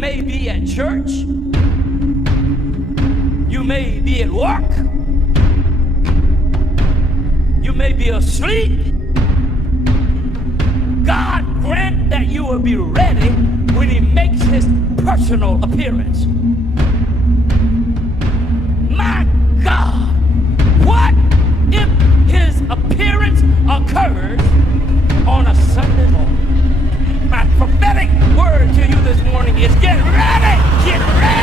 may be at church. You may be at work. You may be asleep. God grant that you will be ready when he makes his personal appearance. My God, what if his appearance occurs on a Sunday morning? My prophetic word to you this morning is get ready! Get ready!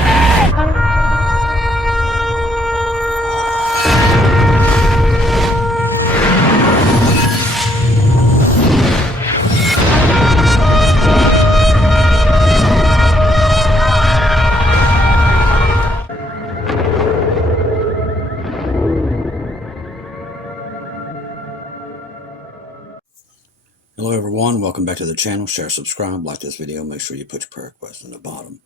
Hello everyone, welcome back to the channel. Share, subscribe, like this video, make sure you put your prayer request in the bottom.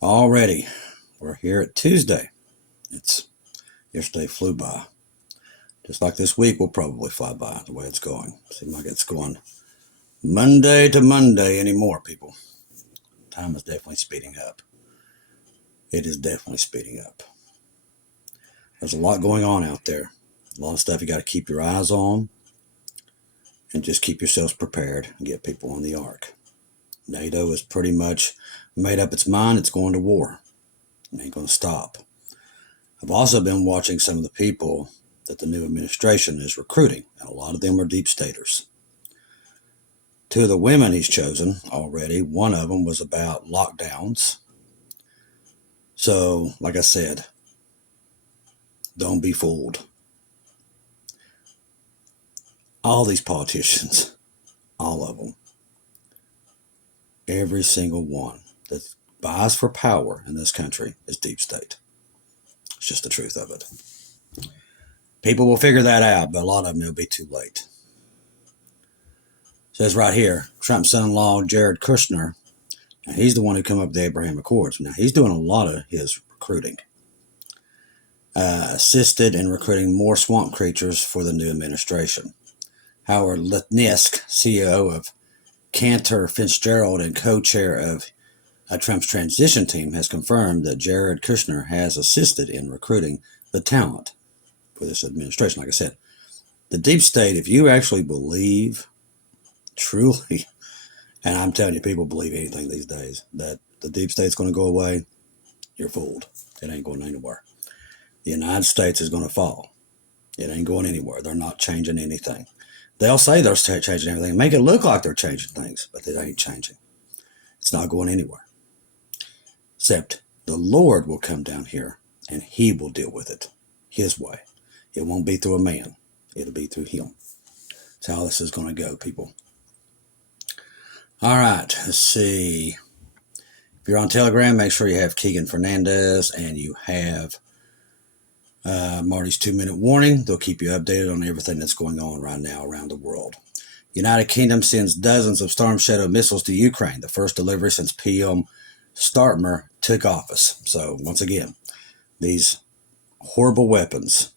Already, we're here at Tuesday. Yesterday flew by. Just like this week will probably fly by the way it's going. Seems like it's going Monday to Monday anymore, people. Time is definitely speeding up. It is definitely speeding up. There's a lot going on out there. A lot of stuff you got to keep your eyes on. And just keep yourselves prepared and get people on the ark. NATO has pretty much made up its mind. It's going to war. It ain't going to stop. I've also been watching some of the people that the new administration is recruiting, and a lot of them are deep staters. Two of the women he's chosen already, one of them was about lockdowns. So, like I said, don't be fooled. All these politicians, all of them, every single one that buys for power in this country is deep state. It's just the truth of it. People will figure that out, but a lot of them will be too late. It says right here, Trump's son-in-law, Jared Kushner, and he's the one who come up with the Abraham Accords. Now, he's doing a lot of his recruiting. Assisted in recruiting more swamp creatures for the new administration. Howard Lutnisk, CEO of Cantor Fitzgerald and co-chair of Trump's transition team, has confirmed that Jared Kushner has assisted in recruiting the talent for this administration. Like I said, the deep state, if you actually believe truly, and I'm telling you, people believe anything these days, that the deep state's going to go away, you're fooled. It ain't going anywhere. The United States is going to fall. It ain't going anywhere. They're not changing anything. They'll say they're changing everything, make it look like they're changing things, but they ain't changing. It's not going anywhere. Except the Lord will come down here and he will deal with it his way. It won't be through a man. It'll be through him. That's how this is going to go, people. All right, let's see. If you're on Telegram, make sure you have Keegan Fernandez and you have Marty's 2-minute warning. They'll keep you updated on everything that's going on right now around the world. United Kingdom sends dozens of Storm Shadow missiles to Ukraine, the first delivery since P.O. Starmer took office. So once again, these horrible weapons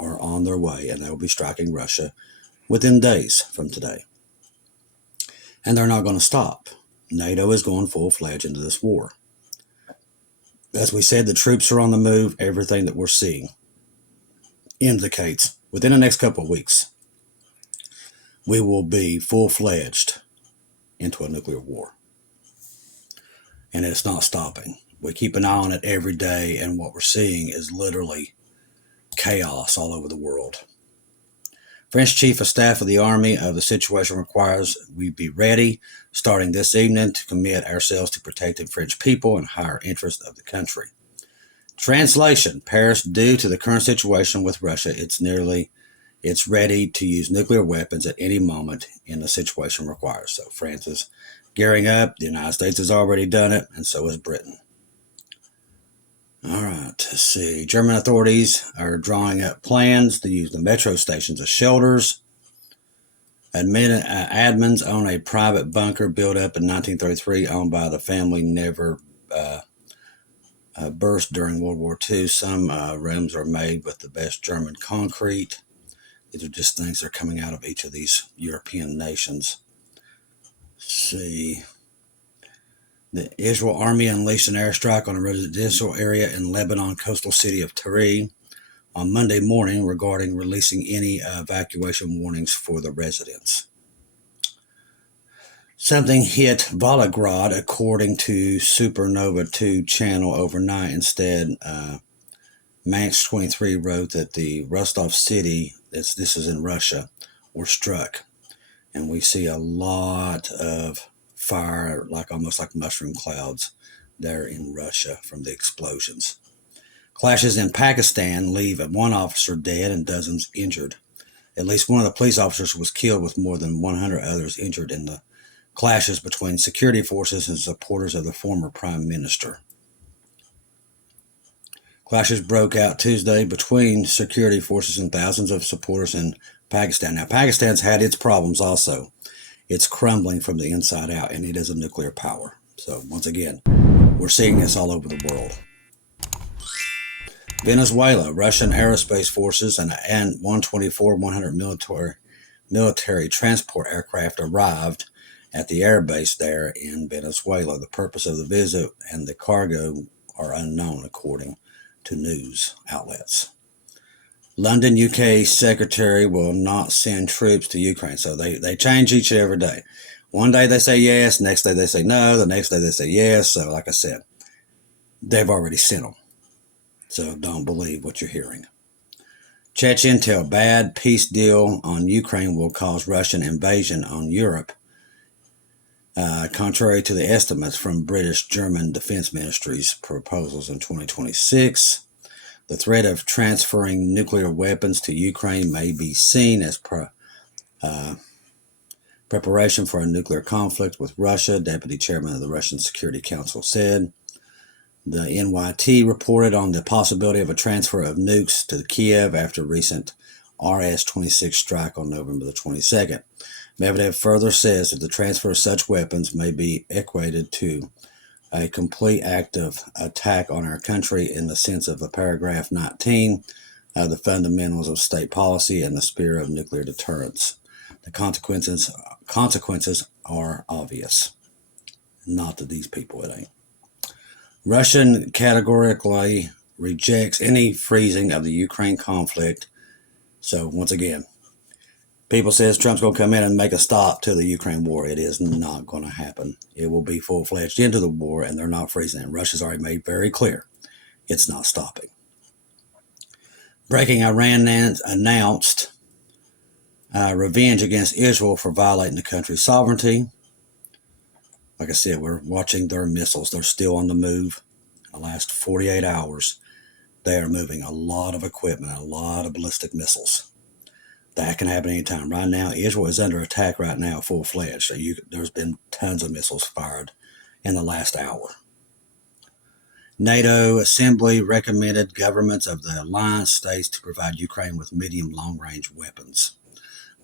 are on their way, and they will be striking Russia within days from today. And they're not going to stop. NATO is going full-fledged into this war. As we said, the troops are on the move. Everything that we're seeing indicates within the next couple of weeks, we will be full-fledged into a nuclear war. And it's not stopping. We keep an eye on it every day, and what we're seeing is literally chaos all over the world. French Chief of Staff of the Army of the situation requires we be ready, starting this evening, to commit ourselves to protecting French people and higher interests of the country. Translation: Paris, due to the current situation with Russia, it's ready to use nuclear weapons at any moment in the situation requires. So France is gearing up. The United States has already done it, and so is Britain. All right, let's see. German authorities are drawing up plans to use the metro stations as shelters. Admins own a private bunker built up in 1933, owned by the family, never burst during World War II. Some rooms are made with the best German concrete. These are just things that are coming out of each of these European nations. Let's see. The Israel Army unleashed an airstrike on a residential area in Lebanon coastal city of Tyre on Monday morning regarding releasing any evacuation warnings for the residents. Something hit Volgograd, according to Supernova 2 channel overnight. Instead, Manx 23 wrote that the Rostov city, this is in Russia, were struck. And we see a lot of fire, almost like mushroom clouds there in Russia from the explosions. Clashes in Pakistan leave one officer dead and dozens injured. At least one of the police officers was killed, with more than 100 others injured in the clashes between security forces and supporters of the former prime minister. Clashes broke out Tuesday between security forces and thousands of supporters in Pakistan. Now, Pakistan's had its problems also. It's crumbling from the inside out, and it is a nuclear power. So, once again, we're seeing this all over the world. Venezuela, Russian aerospace forces and 124-100 military transport aircraft arrived at the airbase there in Venezuela. The purpose of the visit and the cargo are unknown, according to news outlets. London, UK secretary will not send troops to Ukraine. So they change each and every day. One day they say yes, next day they say no, the next day they say yes. So like I said, they've already sent them. So don't believe what you're hearing. Czech intel, bad peace deal on Ukraine will cause Russian invasion on Europe. Contrary to the estimates from British German defense ministries' proposals in 2026, the threat of transferring nuclear weapons to Ukraine may be seen as preparation for a nuclear conflict with Russia, Deputy Chairman of the Russian Security Council said. The NYT reported on the possibility of a transfer of nukes to Kiev after recent RS-26 strike on November the 22nd. Medvedev further says that the transfer of such weapons may be equated to a complete act of attack on our country in the sense of the paragraph 19 of the fundamentals of state policy and the spirit of nuclear deterrence. The consequences are obvious. Not to these people, it ain't. Russia categorically rejects any freezing of the Ukraine conflict. So once again, people says Trump's going to come in and make a stop to the Ukraine war. It is not going to happen. It will be full-fledged into the war, and they're not freezing it. Russia's already made very clear it's not stopping. Breaking, Iran announced revenge against Israel for violating the country's sovereignty. Like I said, we're watching their missiles. They're still on the move. In the last 48 hours, they are moving a lot of equipment, a lot of ballistic missiles. That can happen anytime. Right now, Israel is under attack right now, full-fledged. So there's been tons of missiles fired in the last hour. NATO Assembly recommended governments of the alliance states to provide Ukraine with medium long-range weapons.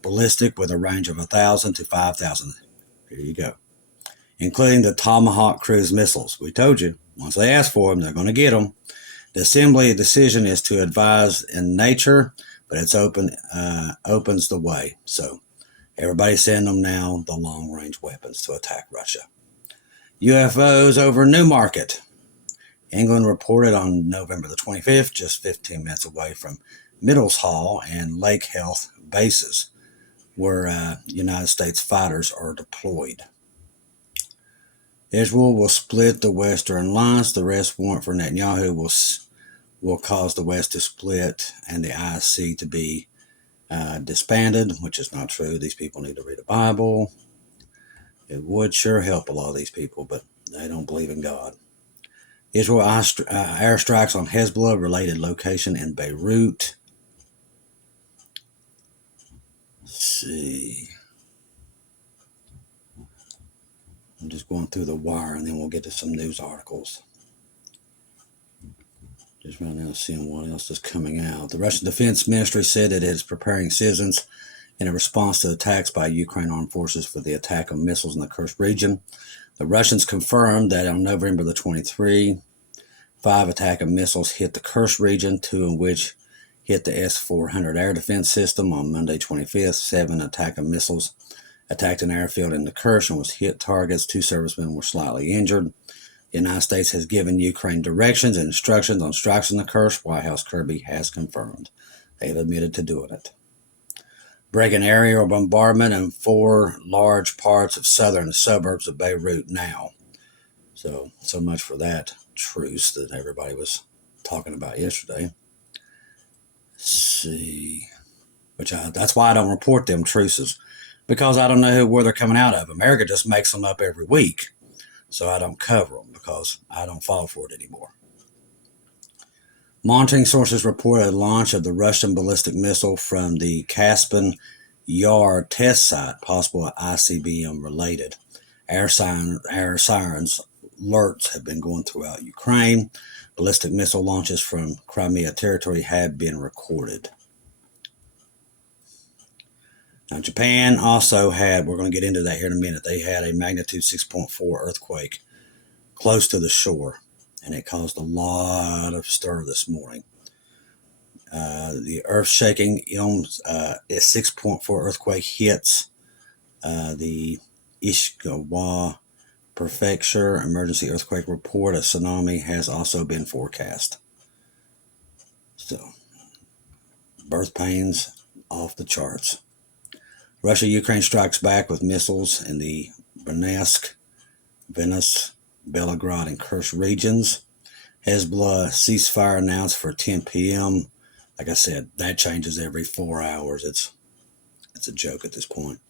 Ballistic with a range of 1,000 to 5,000. Here you go. Including the Tomahawk cruise missiles. We told you, once they ask for them, they're going to get them. The Assembly decision is to advise in nature, but it's opens the way. So everybody send them now, the long-range weapons to attack Russia. UFOs over Newmarket. England reported on November the 25th, just 15 minutes away from Middleshall and Lake Heath bases, where United States fighters are deployed. Israel will split the Western Alliance. The arrest warrant for Netanyahu will cause the West to split and the IC to be disbanded, which is not true. These people need to read the Bible. It would sure help a lot of these people, but they don't believe in God. Israel airstrikes on Hezbollah-related location in Beirut. Let's see. I'm just going through the wire, and then we'll get to some news articles. Just right now seeing what else is coming out. The Russian Defense Ministry said that it is preparing citizens in a response to attacks by Ukraine armed forces for the attack of missiles in the Kursk region. The Russians confirmed that on November the 23rd, 5 attack of missiles hit the Kursk region, 2 in which hit the S-400 air defense system. On Monday 25th, 7 attack of missiles attacked an airfield in the Kursk and was hit targets. 2 servicemen were slightly injured. The United States has given Ukraine directions and instructions on strikes in the Kursk. White House Kirby has confirmed. They've admitted to doing it. Breaking aerial bombardment in 4 large parts of southern suburbs of Beirut now. So much for that truce that everybody was talking about yesterday. Let's see. That's why I don't report them truces, because I don't know where they're coming out of. America just makes them up every week, so I don't cover them because I don't fall for it anymore. Monitoring sources report a launch of the Russian ballistic missile from the Caspian Yar test site, possible ICBM related. Air sirens alerts have been going throughout Ukraine. Ballistic missile launches from Crimea territory have been recorded. Now, Japan also had, we're going to get into that here in a minute, they had a magnitude 6.4 earthquake close to the shore, and it caused a lot of stir this morning. The earth shaking, a 6.4 earthquake hits the Ishikawa Prefecture. Emergency earthquake report. A tsunami has also been forecast. So, birth pains off the charts. Russia-Ukraine strikes back with missiles in the Bryansk, Venice, Belgorod, and Kursk regions. Hezbollah ceasefire announced for 10 p.m. Like I said, that changes every 4 hours. It's a joke at this point.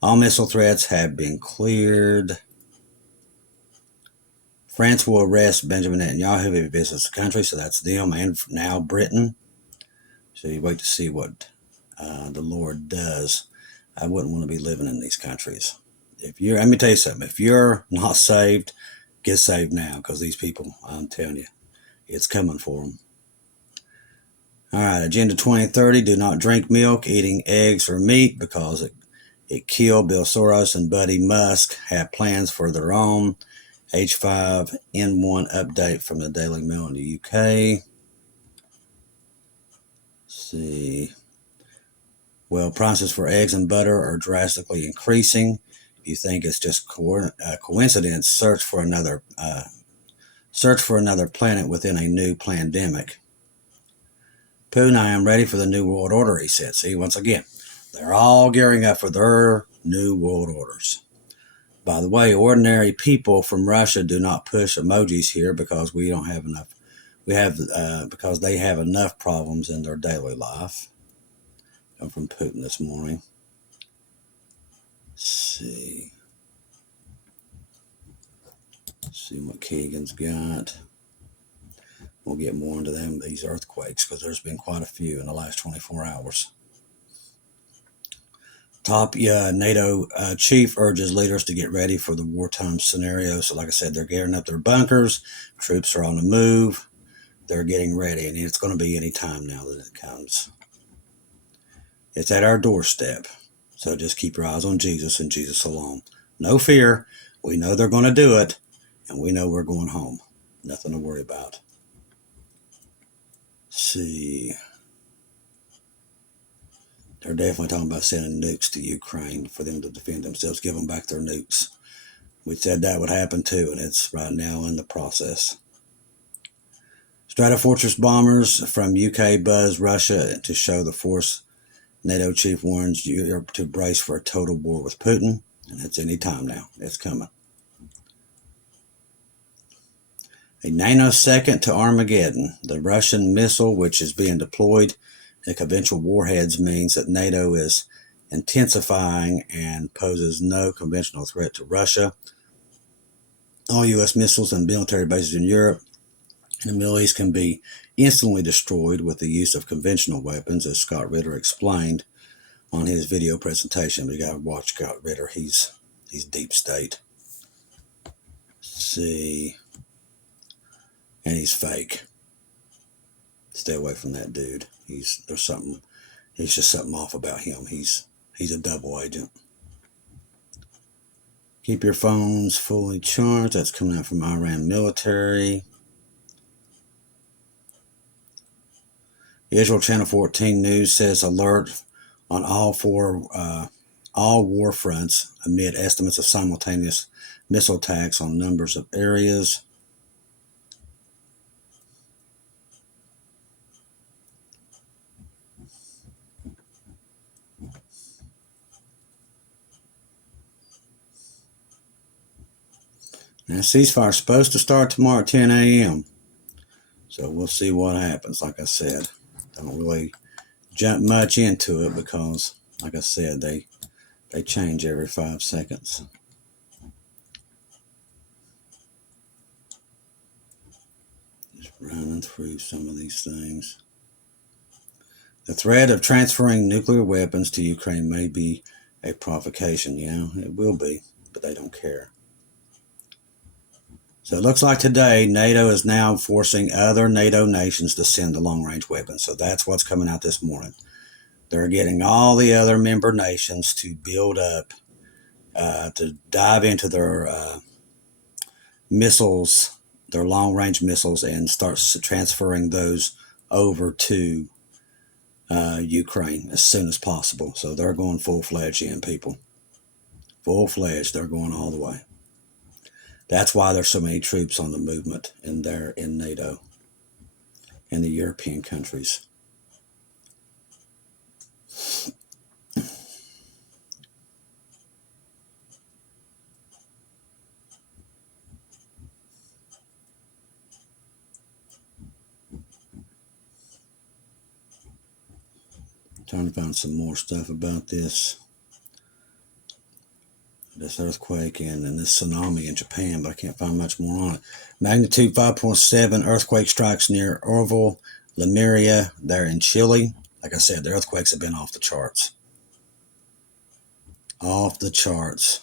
All missile threats have been cleared. France will arrest Benjamin Netanyahu if he visits the country, so that's them, and now Britain. So you wait to see what the Lord does. I wouldn't want to be living in these countries. Let me tell you something. If you're not saved, get saved now, because these people, I'm telling you, it's coming for them. All right, Agenda 2030, do not drink milk, eating eggs or meat, because it killed. Bill Soros and Buddy Musk have plans for their own. H5N1 update from the Daily Mail in the UK. Let's see. Well, prices for eggs and butter are drastically increasing. If you think it's just coincidence, search for another planet within a new pandemic. Putin, I am ready for the new world order, he said. See, once again, they're all gearing up for their new world orders. By the way, ordinary people from Russia do not push emojis here because we don't have enough. Because they have enough problems in their daily life. Come from Putin this morning. Let's see what Keegan's got. We'll get more into these earthquakes, because there's been quite a few in the last 24 hours. Top NATO chief urges leaders to get ready for the wartime scenario. So like I said, they're gearing up their bunkers. Troops are on the move. They're getting ready, and it's going to be any time now that it comes. It's at our doorstep. So just keep your eyes on Jesus and Jesus alone. No fear. We know they're going to do it, and we know we're going home. Nothing to worry about. Let's see. They're definitely talking about sending nukes to Ukraine for them to defend themselves, give them back their nukes. We said that would happen too, and it's right now in the process. Stratofortress bombers from UK buzz Russia to show the force. NATO chief warns Europe to brace for a total war with Putin, and it's any time now. It's coming. A nanosecond to Armageddon. The Russian missile, which is being deployed in conventional warheads, means that NATO is intensifying and poses no conventional threat to Russia. All U.S. missiles and military bases in Europe and the Middle East can be instantly destroyed with the use of conventional weapons, as Scott Ritter explained on his video presentation. We got to watch Scott Ritter. He's deep state. Let's see. And he's fake. Stay away from that dude. He's just something off about him. He's a double agent. Keep your phones fully charged. That's coming out from Iran military. Israel Channel 14 News says alert on all 4 all war fronts amid estimates of simultaneous missile attacks on numbers of areas. Now, ceasefire is supposed to start tomorrow at 10 a.m. So we'll see what happens. Like I said, don't really jump much into it because, like I said, they change every 5 seconds. Just running through some of these things. The threat of transferring nuclear weapons to Ukraine may be a provocation. Yeah, it will be, but they don't care. So it looks like today NATO is now forcing other NATO nations to send the long-range weapons. So that's what's coming out this morning. They're getting all the other member nations to build up, to dive into their missiles, their long-range missiles, and start transferring those over to Ukraine as soon as possible. So they're going full-fledged in, people. Full-fledged, they're going all the way. That's why there's so many troops on the movement in NATO and the European countries. I'm trying to find some more stuff about this earthquake and this tsunami in Japan, but I can't find much more on it. Magnitude 5.7 earthquake strikes near Orville, Lemuria, there in Chile. Like I said, the earthquakes have been off the charts. Off the charts.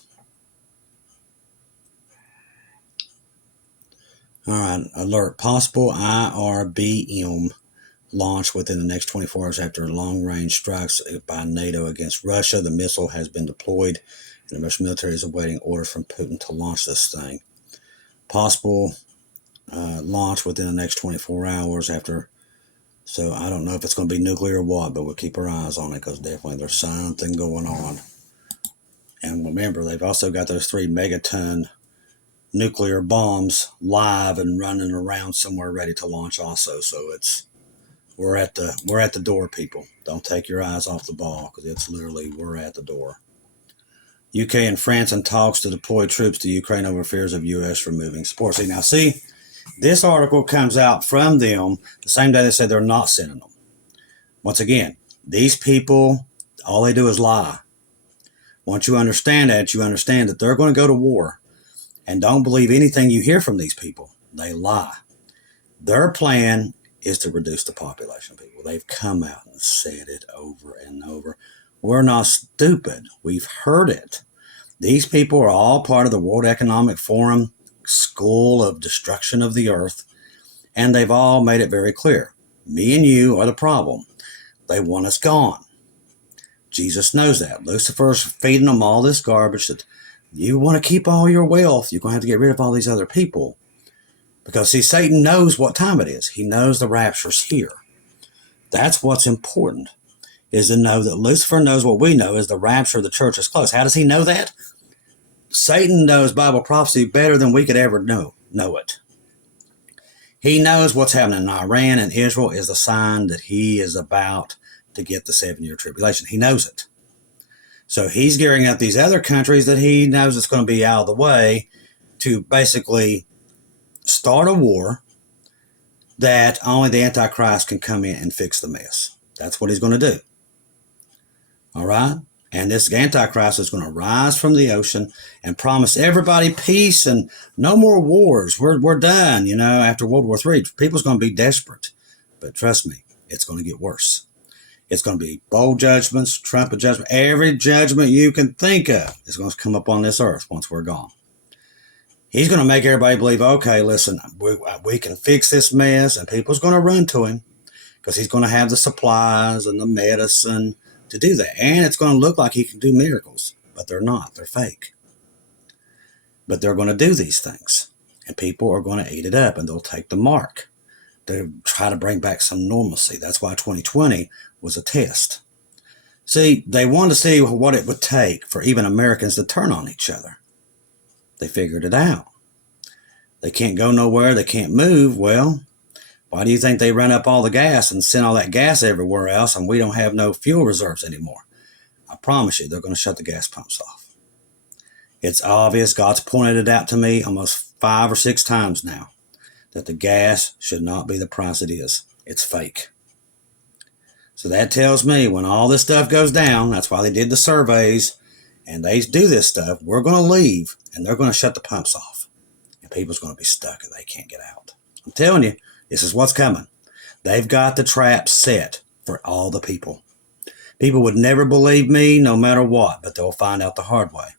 All right, alert. Possible IRBM launch within the next 24 hours after long-range strikes by NATO against Russia. The missile has been deployed, and the Russian military is awaiting orders from Putin to launch this thing. Possible launch within the next 24 hours after. So I don't know if it's going to be nuclear or what, but we'll keep our eyes on it because definitely there's something going on. And remember, they've also got those 3 megaton nuclear bombs live and running around somewhere ready to launch also. So we're at the door, people. Don't take your eyes off the ball because it's literally we're at the door. UK and France in talks to deploy troops to Ukraine over fears of U.S. removing support. See, this article comes out from them the same day they said they're not sending them. Once again, these people, all they do is lie. Once you understand that, you understand that they're going to go to war. And don't believe anything you hear from these people. They lie. Their plan is to reduce the population, people. They've come out and said it over and over. We're not stupid. We've heard it. These people are all part of the World Economic Forum School of Destruction of the Earth, and they've all made it very clear. Me and you are the problem. They want us gone. Jesus knows that. Lucifer's feeding them all this garbage that you want to keep all your wealth. You're going to have to get rid of all these other people. Because, see, Satan knows what time it is. He knows the rapture's here. That's what's important, is to know that Lucifer knows what we know is the rapture of the church is close. How does he know that? Satan knows Bible prophecy better than we could ever know it. He knows what's happening in Iran and Israel is a sign that he is about to get the 7-year tribulation. He knows it. So he's gearing up these other countries that he knows it's going to be out of the way to basically start a war that only the Antichrist can come in and fix the mess. That's what he's going to do. All right? And this Antichrist is going to rise from the ocean and promise everybody peace and no more wars. We're done, after World War III. People's going to be desperate. But trust me, it's going to get worse. It's going to be bold judgments, trumpet judgment. Every judgment you can think of is going to come up on this earth once we're gone. He's going to make everybody believe, okay, listen, we can fix this mess, and people's going to run to him because he's going to have the supplies and the medicine to do that. And it's going to look like he can do miracles, but they're not. They're fake. But they're going to do these things, and people are going to eat it up, and they'll take the mark to try to bring back some normalcy. That's why 2020 was a test. See, they wanted to see what it would take for even Americans to turn on each other. They figured it out. They can't go nowhere. They can't move. Well, why do you think they run up all the gas and send all that gas everywhere else and we don't have no fuel reserves anymore? I promise you, they're going to shut the gas pumps off. It's obvious. God's pointed it out to me almost 5 or 6 times now that the gas should not be the price it is. It's fake. So that tells me when all this stuff goes down, that's why they did the surveys, and they do this stuff, we're going to leave, and they're going to shut the pumps off. And people's going to be stuck and they can't get out. I'm telling you, this is what's coming. They've got the trap set for all the people. People would never believe me no matter what, but they'll find out the hard way.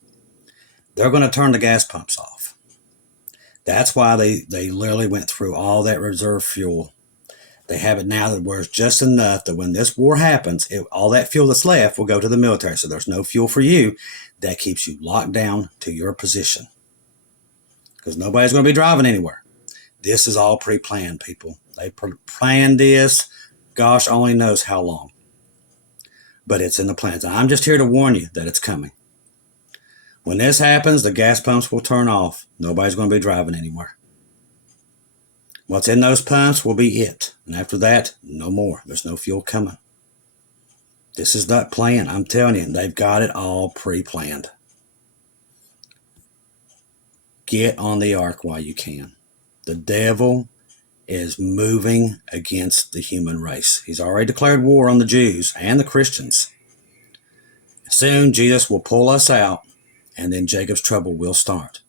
They're going to turn the gas pumps off. That's why they literally went through all that reserve fuel. They have it now that where it's just enough that when this war happens, all that fuel that's left will go to the military. So there's no fuel for you. That keeps you locked down to your position. Because nobody's going to be driving anywhere. This is all pre-planned, people. They planned this, gosh, only knows how long. But it's in the plans. I'm just here to warn you that it's coming. When this happens, the gas pumps will turn off. Nobody's going to be driving anywhere. What's in those pumps will be it. And after that, no more. There's no fuel coming. This is that plan. I'm telling you, they've got it all pre-planned. Get on the ark while you can. The devil is moving against the human race. He's already declared war on the Jews and the Christians. Soon, Jesus will pull us out, and then Jacob's trouble will start.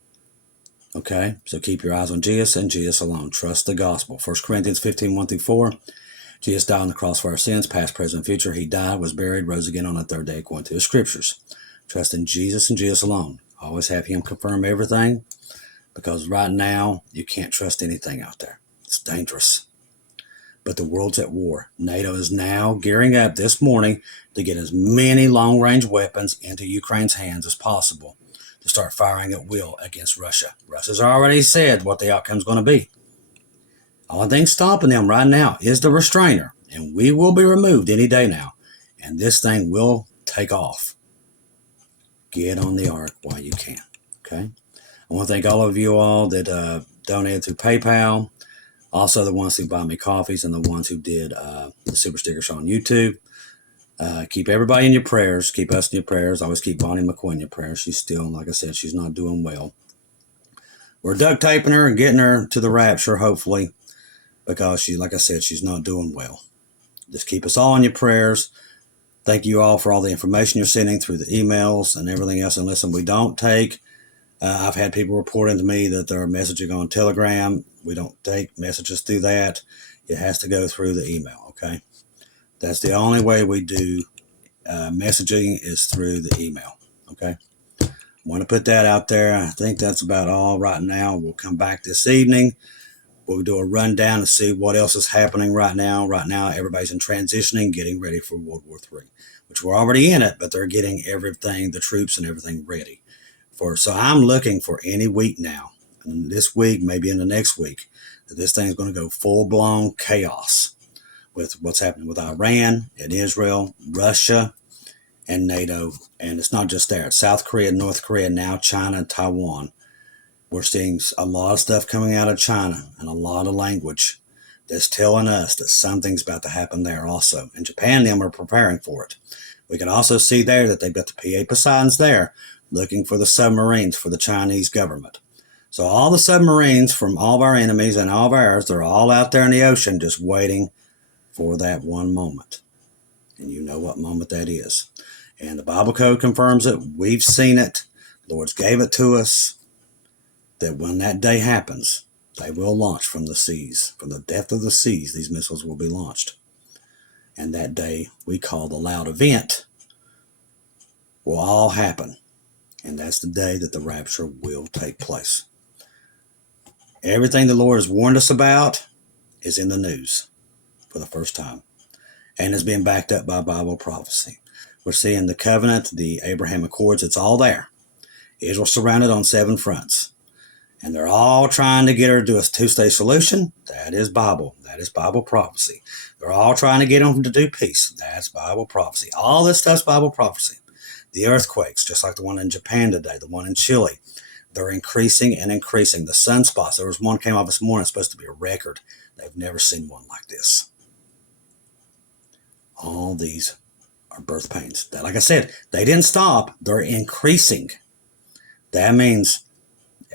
Okay, so keep your eyes on Jesus and Jesus alone. Trust the gospel. 1 Corinthians 15, 1-4. Jesus died on the cross for our sins, past, present, future. He died, was buried, rose again on the third day according to the scriptures. Trust in Jesus and Jesus alone. Always have him confirm everything, because right now you can't trust anything out there. It's dangerous. But the world's at war. NATO is now gearing up this morning to get as many long-range weapons into Ukraine's hands as possible to start firing at will against Russia. Russia's already said what the outcome's going to be. Only thing stopping them right now is the restrainer, and we will be removed any day now, and this thing will take off. Get on the ark while you can, okay? I want to thank all of you all that donated through PayPal, also the ones who buy me coffees and the ones who did the Super Sticker Show on YouTube. Keep everybody in your prayers. Keep us in your prayers. Always keep Bonnie McCoy in your prayers. She's still, like I said, she's not doing well. We're duct taping her and getting her to the rapture, hopefully, because she, like I said, she's not doing well. Just keep us all in your prayers. Thank you all for all the information you're sending through the emails and everything else. And listen, we don't take, I've had people reporting to me that they're messaging on Telegram. We don't take messages through that. It has to go through the email, okay? That's the only way we do messaging is through the email, okay? I want to put that out there. I think that's about all right now. We'll come back this evening. We'll do a rundown and see what else is happening right now. Right now, everybody's in transitioning, getting ready for World War III, which we're already in it, but they're getting everything, the troops and everything ready. So I'm looking for any week now, and this week, maybe in the next week, that this thing's going to go full-blown chaos with what's happening with Iran and Israel, Russia, and NATO. And it's not just there. It's South Korea, North Korea, now China and Taiwan. We're seeing a lot of stuff coming out of China and a lot of language that's telling us that something's about to happen there also. And Japan and them are preparing for it. We can also see there that they've got the P.A. Poseidons there looking for the submarines for the Chinese government. So all the submarines from all of our enemies and all of ours, they're all out there in the ocean just waiting for that one moment. And you know what moment that is. And the Bible code confirms it. We've seen it. The Lord's gave it to us. That when that day happens, they will launch from the seas. From the depth of the seas, these missiles will be launched. And that day we call the loud event will all happen. And that's the day that the rapture will take place. Everything the Lord has warned us about is in the news for the first time. And is being backed up by Bible prophecy. We're seeing the covenant, the Abraham Accords, it's all there. Israel surrounded on 7 fronts. And they're all trying to get her to do a two-state solution. That is Bible. That is Bible prophecy. They're all trying to get them to do peace. That's Bible prophecy. All this stuff's Bible prophecy. The earthquakes, just like the one in Japan today, the one in Chile, they're increasing and increasing. The sunspots, there was one came off this morning, it's supposed to be a record. They've never seen one like this. All these are birth pains. That, like I said, they didn't stop. They're increasing. That means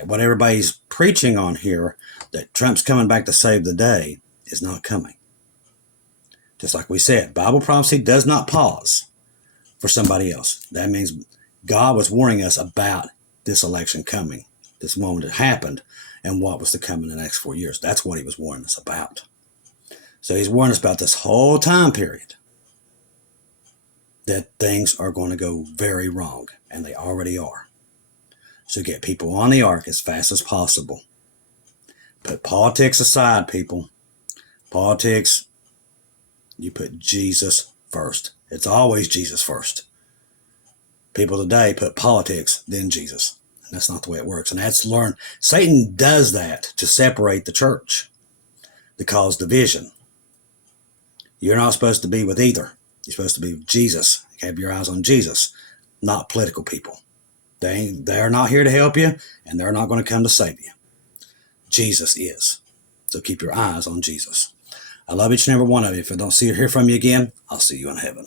what everybody's preaching on here, that Trump's coming back to save the day, is not coming. Just like we said, Bible prophecy does not pause for somebody else. That means God was warning us about this election coming, this moment that happened, and what was to come in the next 4 years. That's what he was warning us about. So he's warning us about this whole time period, that things are going to go very wrong, and they already are. So get people on the ark as fast as possible. Put politics aside, people. Politics, you put Jesus first. It's always Jesus first. People today put politics, then Jesus. And that's not the way it works. And that's learned. Satan does that to separate the church, to cause division. You're not supposed to be with either. You're supposed to be with Jesus. Have your eyes on Jesus, not political people. They're not here to help you, and they're not going to come to save you. Jesus is. So keep your eyes on Jesus. I love each and every one of you. If I don't see or hear from you again, I'll see you in heaven.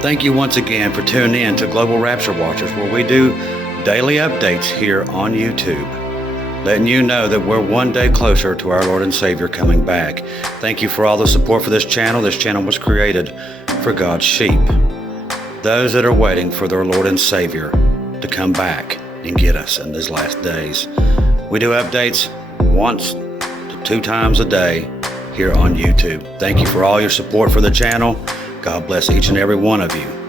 Thank you once again for tuning in to Global Rapture Watchers, where we do daily updates here on YouTube, letting you know that we're one day closer to our Lord and Savior coming back. Thank you for all the support for this channel. This channel was created for God's sheep, those that are waiting for their Lord and Savior to come back and get us in these last days. We do updates once to 2 times a day here on YouTube. Thank you for all your support for the channel. God bless each and every one of you.